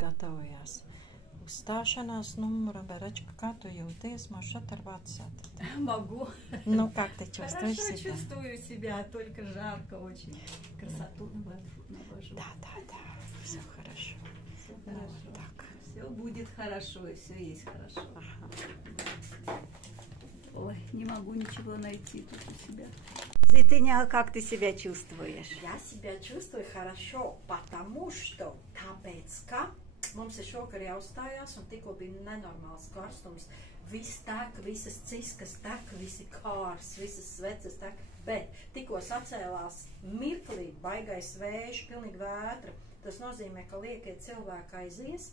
gatavojās uzstāšanās numura. Беречка, kā tu jūties? Может, оторваться от этого? Могу. Ну, как ты чувствуешь Хорошо себя? чувствую себя, только жарко очень. Красоту навожу. Да, все хорошо. Все Ну, хорошо. так. Все будет хорошо, и все есть хорошо. Ага. Ой, не могу ничего найти тут у себя. Зитыня, как ты себя чувствуешь? Я себя чувствую хорошо, потому что tāpēc, ka mums šokar jāuzstājās un tikko bija nenormāls karstums. Viss tek, visas ciskas tek, visi kārs, visas sveces tek, bet tikko sacēlās mirklī baigais vējš, pilnīgi vētra. Tas nozīmē, ka liekie cilvēki aizies.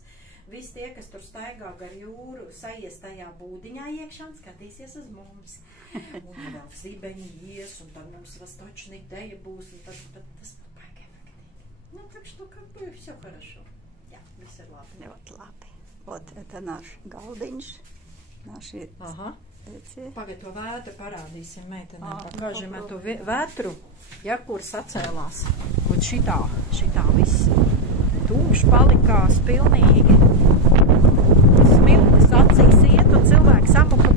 Visi tie, kas tur staigā gar jūru, saies tajā būdiņā iekšā un skatīsies uz mums. Un vēl zibeņi ies, un tad mums vostočni deja būs, un tad tas baigi efektīgi. Ну, так что как бы все хорошо. Jā, viss ir labi. Вот labi. Вот это наш galdiņš. Наши Aha. эти. Pagad to vētru parādīsim meitenēm. Ā, Pakāžam nu, to vētru, ja, kur sacēlās. Un šitā viss tūkš palikās pilnīgi. Smiltis acīs iet un cilvēks apuk